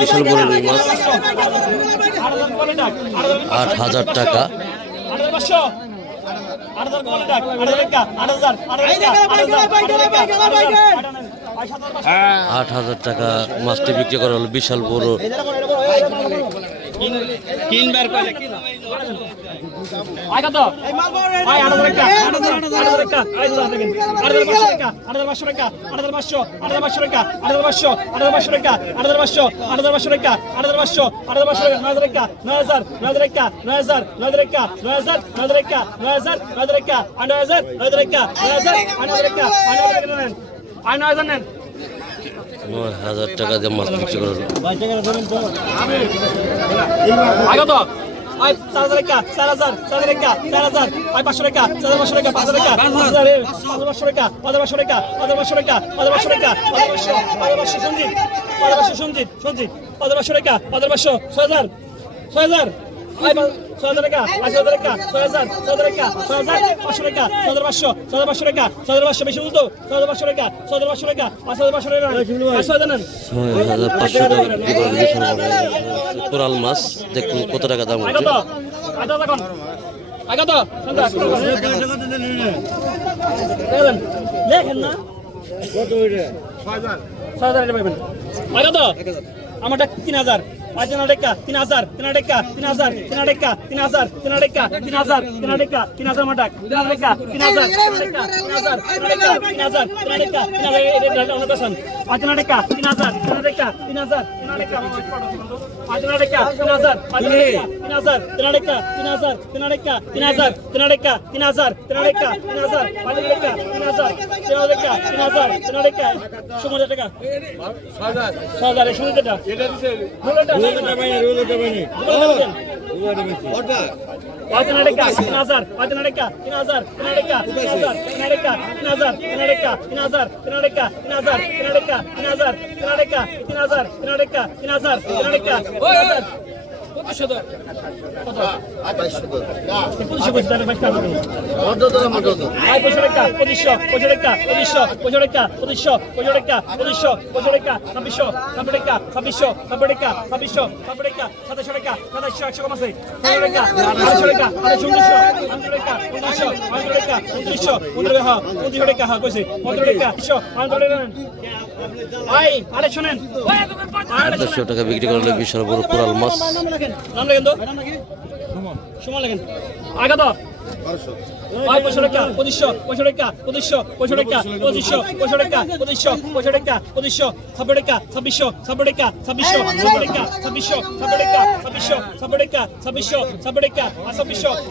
বিশাল বড় আট হাজার টাকা। আট হাজার টাকা মাছটি বিক্রি করা হলো বিশাল বড়। আয় কত আয় আট হাজার টাকা আট হাজার আট হাজার টাকা আয় হাজার টাকা আট হাজার পাঁচশো টাকা আট হাজার পাঁচশো টাকা আট হাজার পাঁচশো আট হাজার পাঁচশো টাকা আট হাজার পাঁচশো আট হাজার পাঁচশো টাকা আট হাজার পাঁচশো আট হাজার পাঁচশো টাকা আট হাজার পাঁচশো নয় হাজার টাকা নয় হাজার নয় হাজার টাকা নয় হাজার নয় হাজার টাকা নয় হাজার নয় হাজার টাকা নয় হাজার নয় হাজার টাকা নয় হাজার নয় হাজার টাকা নয় হাজার টাকা হাজার টাকা নেন আট নয় হাজার নেন নয় হাজার টাকা দিয়ে মাছ বিক্রি করা হলো আয় চার হাজার টাকা চার হাজার চার হাজার টাকা চার হাজার আয় পাঁচশো টাকা চার হাজার পাঁচশো টাকা পাঁচ হাজার টাকা পাঁচ হাজার পাঁচ হাজার পাঁচশো টাকা পাঁচ হাজার পাঁচশো টাকা পাঁচ হাজার পাঁচশো টাকা পাঁচ হাজার পাঁচশো টাকা পাঁচ হাজার পাঁচশো পাঁচ হাজার পাঁচশো সঞ্জিত পাঁচ হাজার পাঁচশো সঞ্জিত সঞ্জিত পাঁচ হাজার পাঁচশো টাকা পাঁচ হাজার পাঁচশো ছয় হাজার ছয় হাজার ছয় হাজার টাকা পাঁচ হাজার টাকা ছয় হাজার ছয় হাজার টাকা ছয় হাজার পাঁচশো টাকা ছয় হাজার পাঁচশো ছয় হাজার পাঁচশো টাকা ছয় হাজার পাঁচশো বেশি বলতো ছয় হাজার পাঁচশো টাকা ছয় হাজার পাঁচশো টাকা পাঁচ হাজার পাঁচশো টাকা পাঁচশো হাজার নেন। ছয় হাজার পাঁচশো টাকা বিক্রি করা হলো বিশাল বড় কোরাল মাছ দেখুন কত টাকা দাম হচ্ছে। এখন। লেখেন না। কত আমারটা হাজার। হাজার তিন হাজার। ಅಜನಡೆಕ್ಕ ತಿನಾಸರ್ ತಿನಡೆಕ್ಕ ತಿನಾಸರ್ ತಿನಡೆಕ್ಕ ತಿನಾಸರ್ ತಿನಡೆಕ್ಕ ತಿನಾಸರ್ ತಿನಡೆಕ್ಕ ತಿನಾಸರ್ ಮಟಕ್ ತಿನಡೆಕ್ಕ ತಿನಾಸರ್ ತಿನಾಸರ್ ತಿನಡೆಕ್ಕ ತಿನಾಸರ್ ತಿನಡೆಕ್ಕ ತಿನಾಸರ್ ಅನುಕಸನ್ ಅಜನಡೆಕ್ಕ ತಿನಾಸರ್ ತಿನಡೆಕ್ಕ ತಿನಾಸರ್ ತಿನಡೆಕ್ಕ ಅಜನಡೆಕ್ಕ ತಿನಾಸರ್ ತಿನಾಸರ್ ತಿನಡೆಕ್ಕ ತಿನಾಸರ್ ತಿನಡೆಕ್ಕ ತಿನಾಸರ್ ತಿನಡೆಕ್ಕ ತಿನಾಸರ್ ತಿನಡೆಕ್ಕ ತಿನಾಸರ್ ಅಜನಡೆಕ್ಕ ತಿನಾಸರ್ ತಿನಡೆಕ್ಕ ತಿನಾಸರ್ ತಿನಡೆಕ್ಕ ಸುಮಾರು ಟಕ 6000 6000 শুনতে টা এটা দিছে ಕರ್ನಾಟಕ ಹದಿನಾರು ಕರ್ನಾಟಕ ಹದಿನಾರು ಕರ್ನಾಟಕ ಕರ್ನಾಟಕ ಕರ್ನಾಟಕ ಹದಿನಾರು ಕರ್ನಾಟಕ ಹದಿನಾರು ಕರ್ನಾಟಕ ಹದಿನಾರು ಕರ್ನಾಟಕ ಹದಿನಾರು ಕರ್ನಾಟಕ ಹದಿನಾರು ಕರ್ನಾಟಕ ಹದಿನಾರು ಕರ್ನಾಟಕ ಹದಿನಾರು ಕರ್ನಾಟಕ আটশো টাকা বিক্রি করলে বিশাল বড় কোরাল মাছ। নাম লেখেন তো সুমন লেখেন আগে আয় পঁচিশশো পঁচিশশো পঁচিশশো টাকা পঁচিশশো পঁচিশশো টাকা পঁচিশশো পঁচিশশো টাকা পঁচিশশো পঁচিশশো টাকা পঁচিশশো ছাব্বিশ টাকা ছাব্বিশশো ছাব্বিশ টাকা ছাব্বিশশো ছাব্বিশ টাকা ছাব্বিশশো ছাব্বিশ টাকা ছাব্বিশশো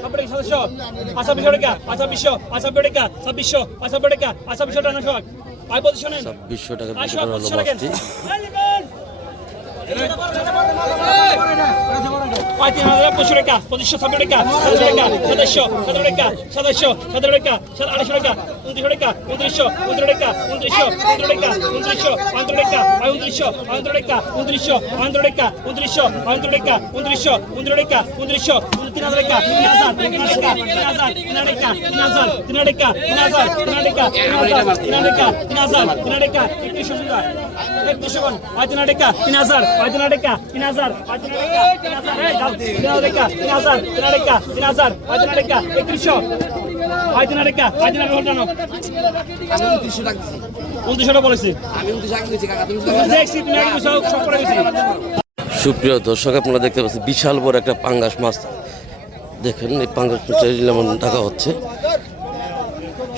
ছাব্বিশ টাকা ছাব্বিশশো ছাব্বিশ টাকা ছাব্বিশশো টাকা টাকা তিন হাজার পঁচিশশো টাকা পঁচিশশো ছাব্বিশ টাকা সাতশো টাকা সাতাশশো সতেরো টাকা সাতাশশো সতেরো টাকা আড়াইশো টাকা উনত্রিশশো টাকা উনত্রিশশো উনত্রিশ টাকা উনত্রিশশো উনত্রিশ টাকা উনত্রিশশো পঁয়ত্রিশ টাকা উনত্রিশশো পঁয়ত্রিশ টাকা পঁয়ত্রিশ টাকা পঁয়ত্রিশ টাকা টাকা হাজার টাকা তিন হাজার তিন হাজার তিন হাজার তিন হাজার তিন হাজার টাকা তিন হাজার হাজার টাকা তিন হাজার টাকা হাজার তিন টাকা টাকা তিন টাকা একত্রিশশো। টাকা সুপ্রিয় দর্শক আপনারা দেখতে পাচ্ছেন বিশাল বড় একটা পাঙ্গাস মাছ। দেখেন এই পাঙ্গাস মাছ যেমন ঢাকা হচ্ছে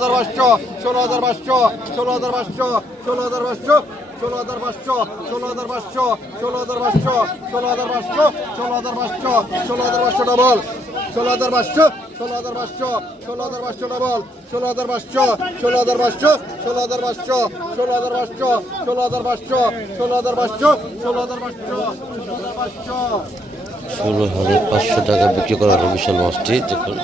হাজার পাঁচশো ষোলো হাজার পাঁচশো ষোলো হাজার পাঁচশো ষোলো হাজার পাঁচশো ষোলো হাজার পাঁচশো ষোলো হাজার পাঁচশো ষোলো হাজার পাঁচশো ষোলো হাজার পাঁচশো ষোলো হাজার পাঁচশো ষোলো হাজার পাঁচশো ডবল ষোলো হাজার পাঁচশো ষোলো হাজার পাঁচশো ষোলো হাজার পাঁচশো ডবল ষোলো হাজার পাঁচশো ষোলো হাজার পাঁচশো ষোলো হাজার পাঁচশো ষোলো হাজার পাঁচশো ষোলো হাজার পাঁচশো ষোলো হাজার পাঁচশো ষোলো হাজার পাঁচশো ষোলো হাজার পাঁচশো ষোলো হাজার পাঁচশো টাকা বিক্রি করা হলো মাছটি দেখুন